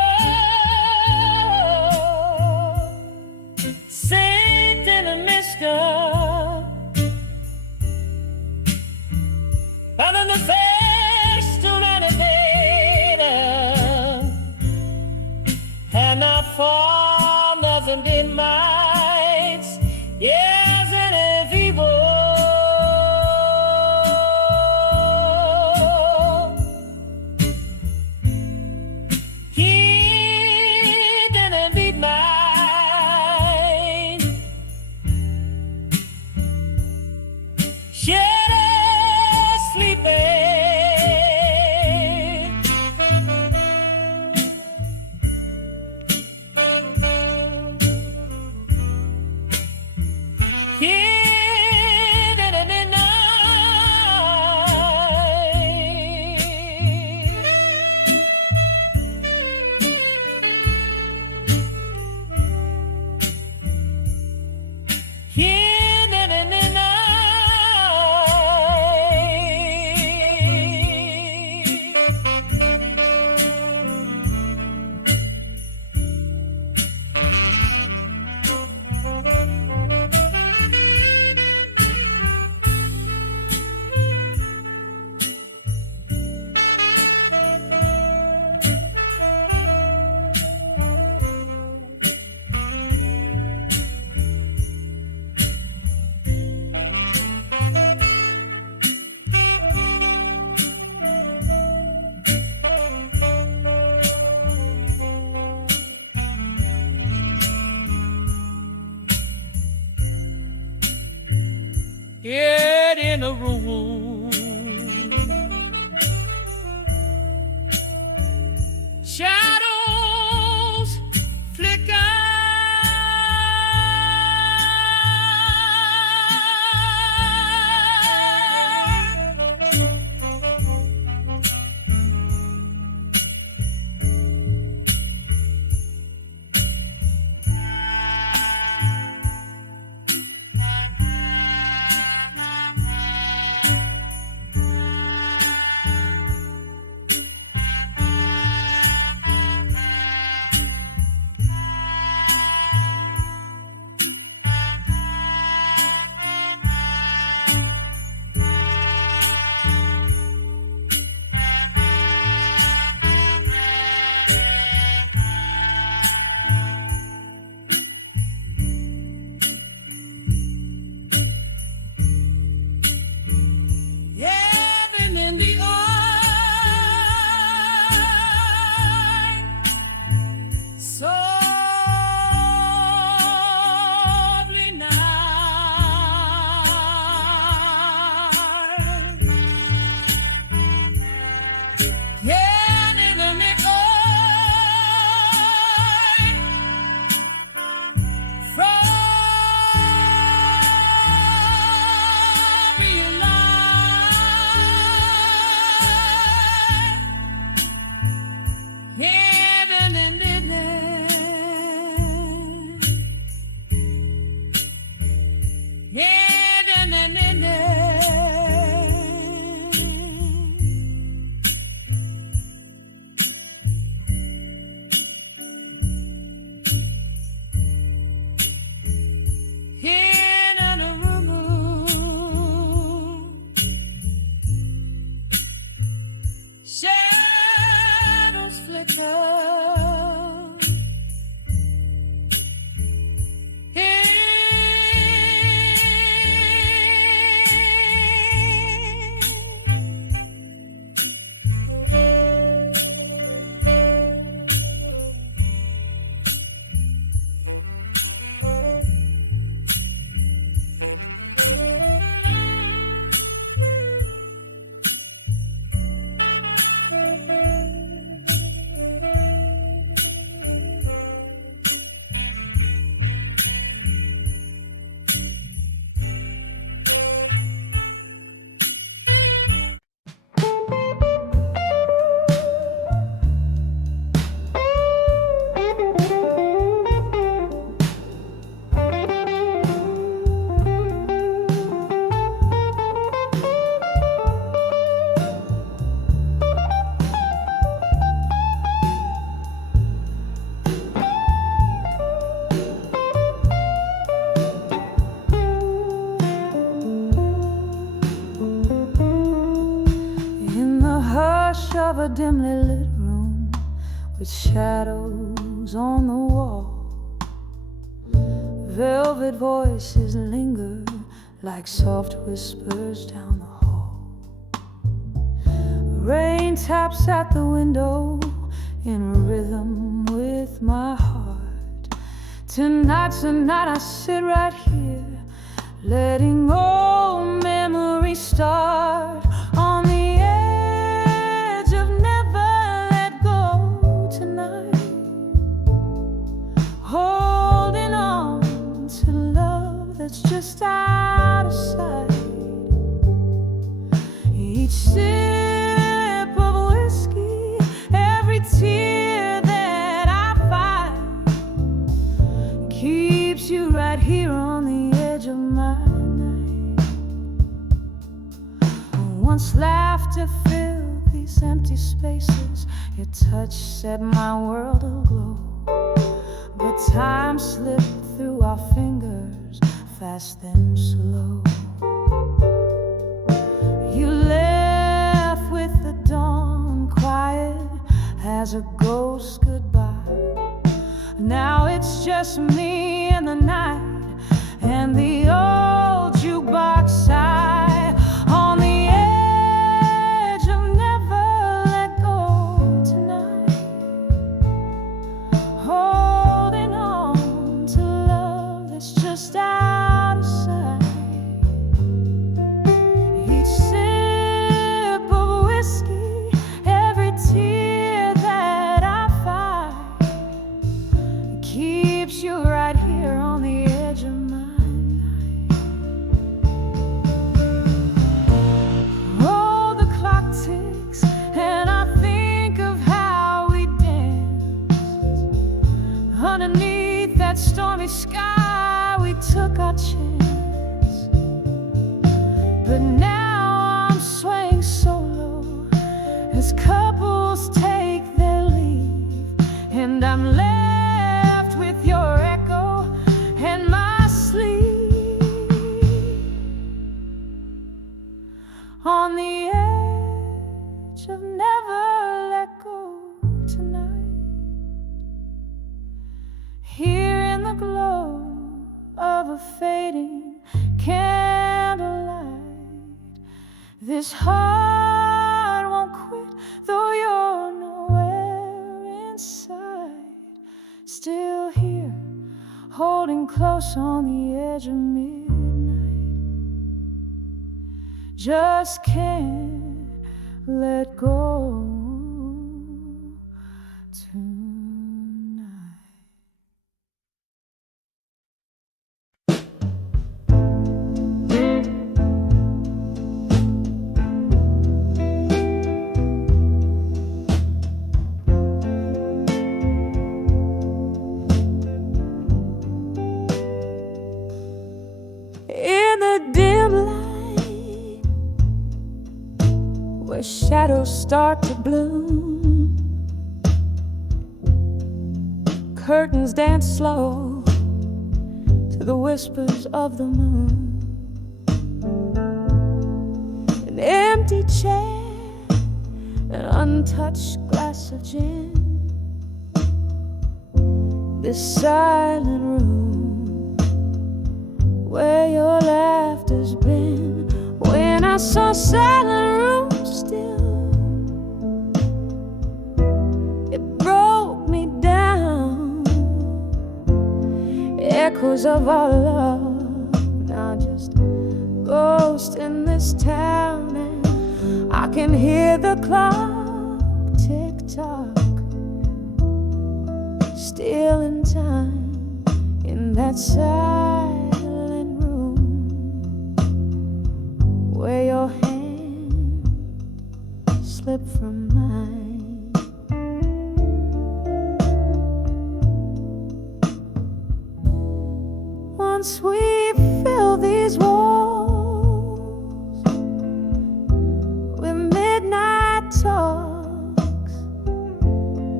Saint in a Miska, and in the face to and our form doesn't be minds, yes, and every word. He didn't beat mine. Shadows sleeping. Get in a room, shadows flicker, of a dimly lit room with shadows on the wall. Velvet voices linger like soft whispers down the hall. Rain taps at the window in rhythm with my heart. Tonight I sit right here, letting old memories start. On the edge of never let go tonight, holding on to love that's just out of sight. Each sip of whiskey, every tear that I find, keeps you right here on the edge of my night. Once laughter filled these empty spaces, your touch set my world aglow. But time slipped through our fingers, fast then slow. You left with the dawn quiet as a ghost goodbye. Now it's just me and the night and the old jukebox sigh. On the edge of never let go tonight, holding on to love that's just out of sight. Each sip of whiskey, every tear that I find, keeps you right here on the edge of my night. Oh, the clock ticks and I think of how we danced underneath that stormy sky. We took our chance, but now I'm swaying solo as couples take their leave, and I'm left with your echo and my sleep. On the edge of never let go tonight, here in the glow of a fading candlelight. This heart won't quit, though you're nowhere inside. Still here, holding close on the edge of midnight. Just can't let go tonight. In the dim light, where shadows start to bloom, curtains dance slow to the whispers of the moon. An empty chair, an untouched glass of gin, this silent room where your laughter's been. When I saw silent room still, it broke me down. Echoes of our love, now just ghosts in this town, and I can hear the clock tick-tock, still in time in that silent room where your hand slipped from mine. Once we fill these walls with midnight talks,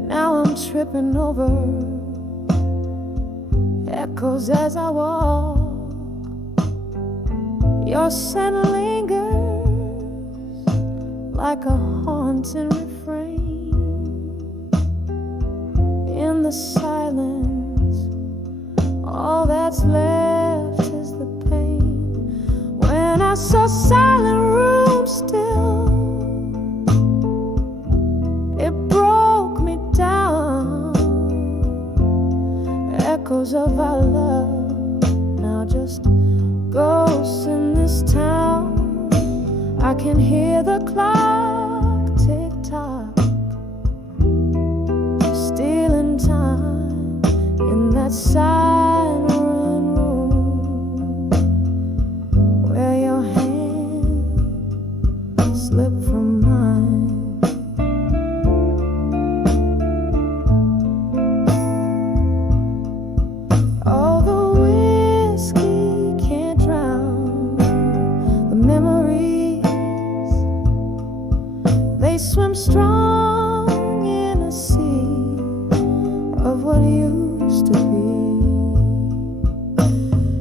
now I'm tripping over echoes as I walk. Your scent lingers like a haunting refrain. In the silence, all that's left is the pain. When I saw silent room still, it broke me down. Echoes of our love, now just ghosts in this town. I can hear the clock tick-tock, stealing time in that silent room where your hand slipped from mine. Oh, the whiskey can't drown the memories. They swim strong in a sea of what used to be.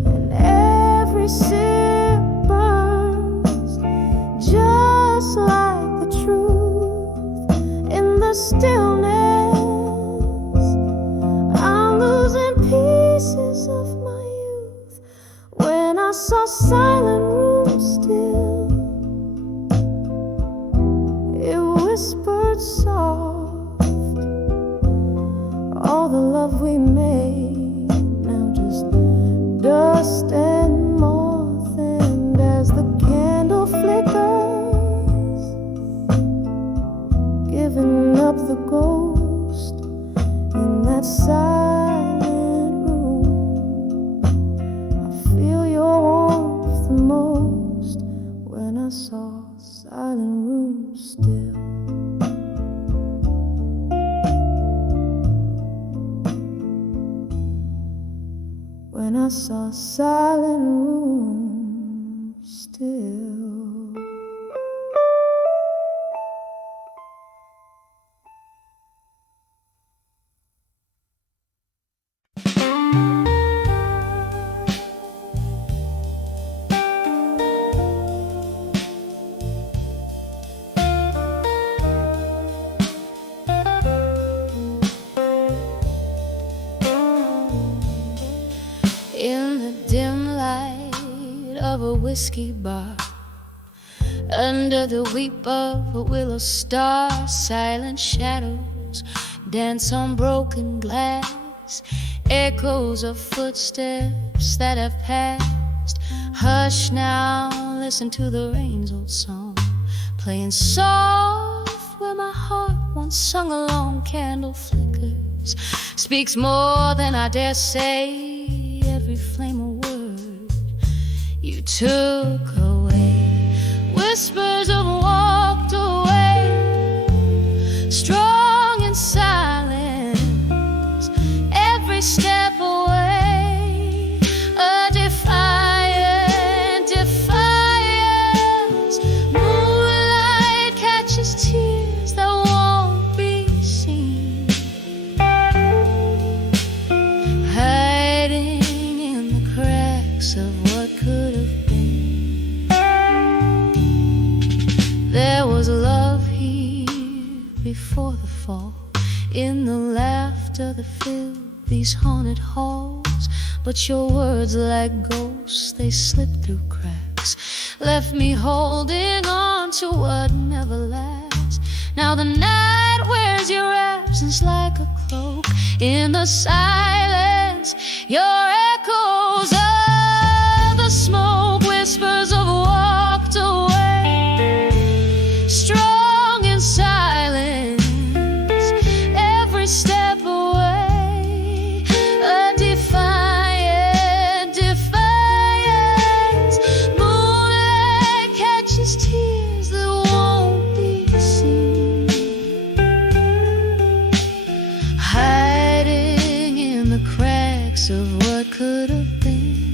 And every sip burns just like the truth. In the stillness, I'm losing pieces of my youth. When I saw silent room still, whispered soft, all the love we made, now just dust and moth. And as the candle flickers, giving up the ghost in that silent room, I feel your warmth the most. When I saw silent room still, when I saw silent room still. In the dim light of a whiskey bar, under the weep of a willow star, silent shadows dance on broken glass, echoes of footsteps that have passed. Hush now, listen to the rain's old song, playing soft where my heart once sung along. Candle flickers, speaks more than I dare say. Every flame a word you took away. Whispers of walked away, strong in silence. Every step away, a defiant defiance. Moonlight catches tears that won't be seen, hiding of what could have been. There was love here before the fall, in the laughter that filled these haunted halls. But your words like ghosts, they slipped through cracks, left me holding on to what never lasts. Now the night wears your absence like a cloak. In the silence, your echoes of the smoke, whispers of walked away, strong in silence. Every step away, a defiant defiance. Moonlight catches tears that won't be seen, hiding in the cracks of what could have been.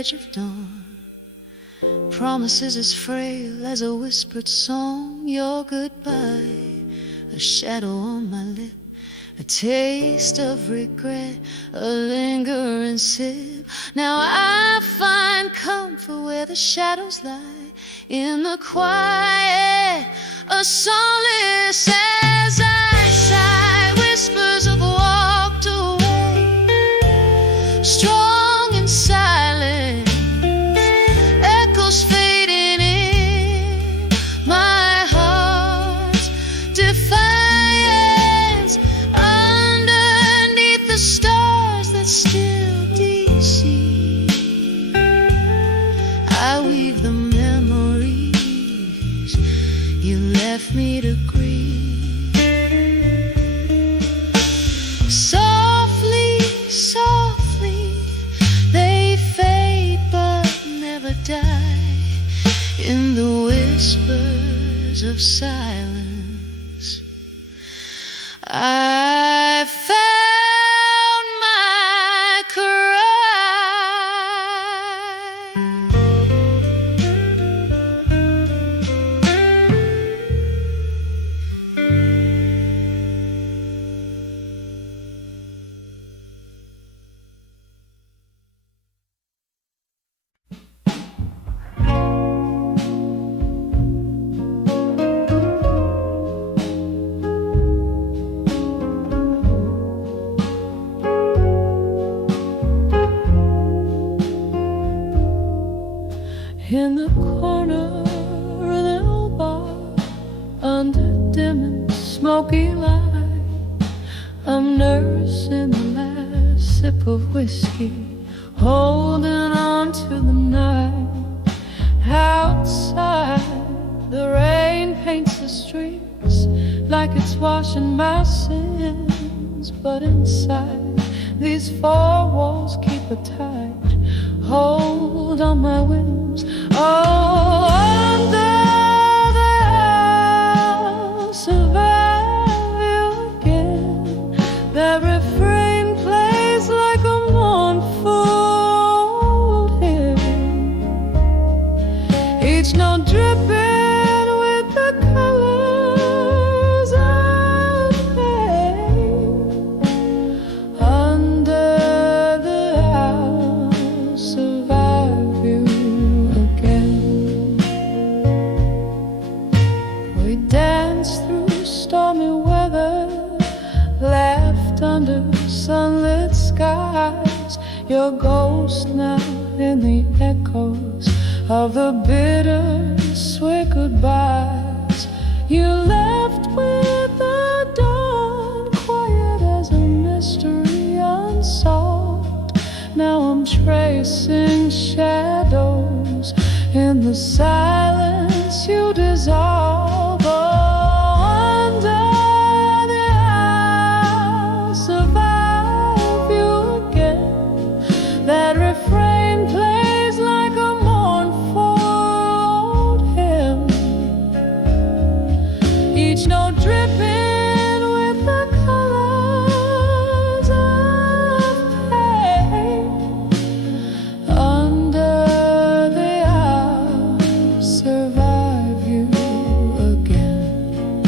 edge of dawn. Promises as frail as a whispered song. Your goodbye, a shadow on my lip, a taste of regret, a lingering sip. Now I find comfort where the shadows lie, in the quiet, a solace as I sigh. Whispers have walked away, strong and silent, echoes fading in my heart's defiance. Underneath the stars that still deceive, I weave the memories you left me to grieve. Softly, softly, they fade but never die, in the whispers of silence. I found my cry. In the corner of the old bar, under dim and smoky light, I'm nursing the last sip of whiskey, holding on to the night. Outside, the rain paints the streets like it's washing my sins, but inside, these four walls keep a tight hold on my whims. Oh, under the I'll survive you again. That refrain plays like a mournful hymn, each note dripping with the colors of pain. Under the I'll survive you again. We danced through stormy weather, laughed under sunlit skies. Your ghost now in the echoes of the bittersweet goodbyes. You left with the dawn, quiet as a mystery unsolved. Now I'm tracing shadows in the silence you dissolve. Oh, under the I'll survive you again. That refrain plays like a mournful old hymn, each note dripping with the colors of pain. Under the I'll survive you again.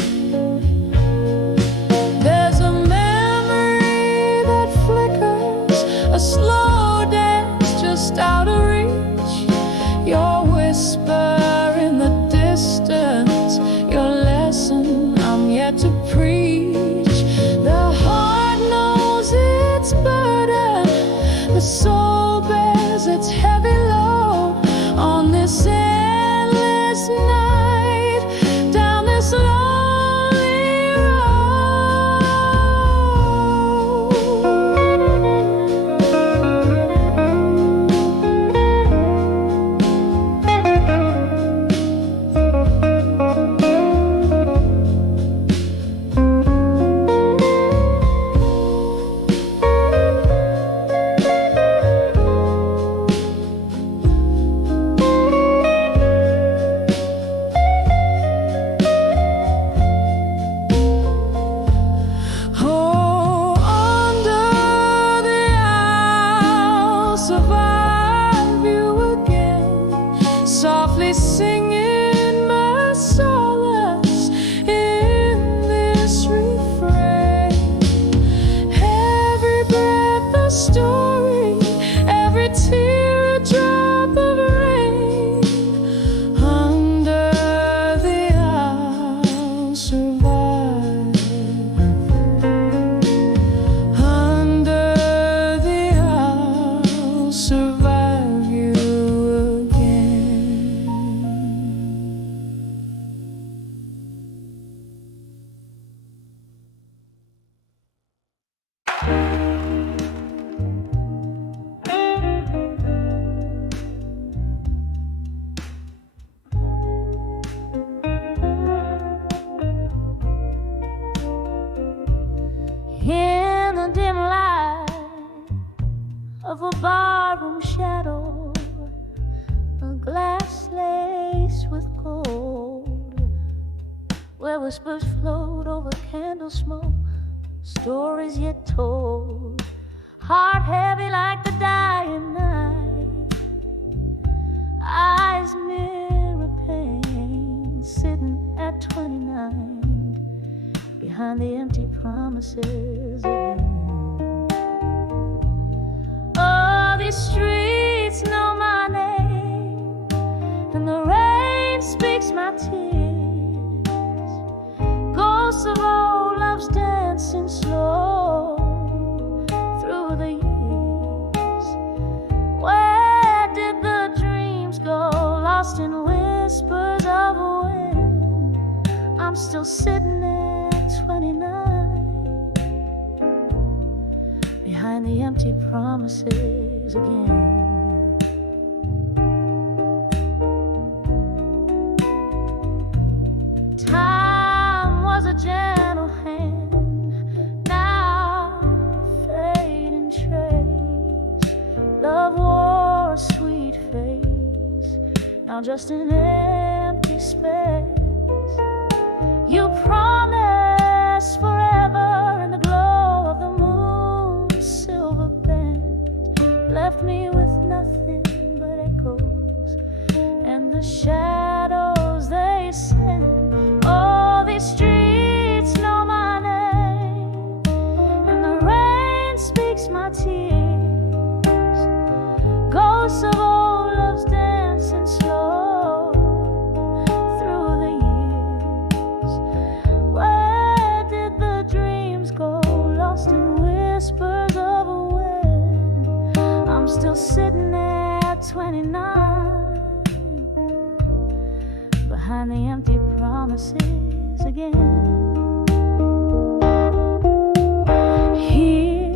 There's a memory that flickers, a slow dance just out of reach. Your whisper in the distance, your lesson I'm yet to preach. The heart knows its burden, the soul bears its heavy load on this endless night, down this lonely road. of a barroom shadow, a glass laced with gold, where whispers float over candle smoke, stories yet told, heart heavy like the dying night, eyes mirror pain, sitting at 29 behind the empty promises again. Oh, these streets know my name, and the rain speaks my tears. Ghosts of old loves dancing slow through the years. Where did the dreams go? Lost in whispers of wind. I'm still sitting at 29 behind the empty promises again. Time was a gentle hand, now a fading trace. Love wore a sweet face, now just an empty space. You promised forever in the glow of the moon's silver band, left me with nothing but echoes and the shadows they send. Oh, these streets know my name, and the rain speaks my tears. Ghosts of old loves dancing slow through the years. Where did the dreams go? Lost in whispers of a wind. I'm still sitting at 29 behind the empty promises again. Here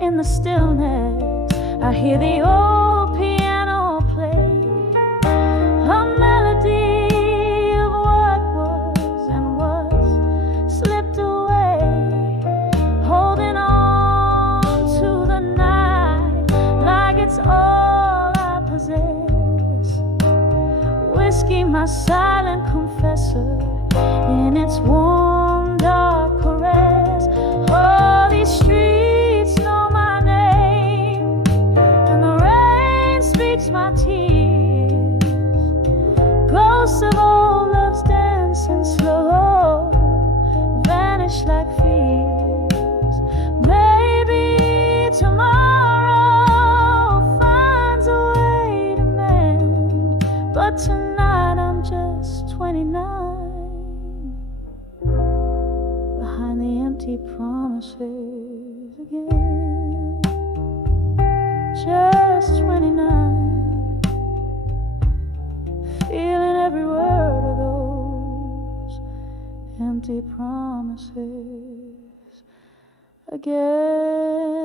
in the stillness, I hear the old piano play, a melody of what was and was slipped away, holding on to the night like it's all I possess. Whiskey, my silent confessor, in its warm, dark caress. Oh, these streets know my name, and the rain speaks my tears. Ghosts of old loves dancing slow, vanish like fears. Maybe tomorrow finds a way to mend, but tonight I'm just 29 behind the empty promises again. Just 29, feeling every word of those empty promises again.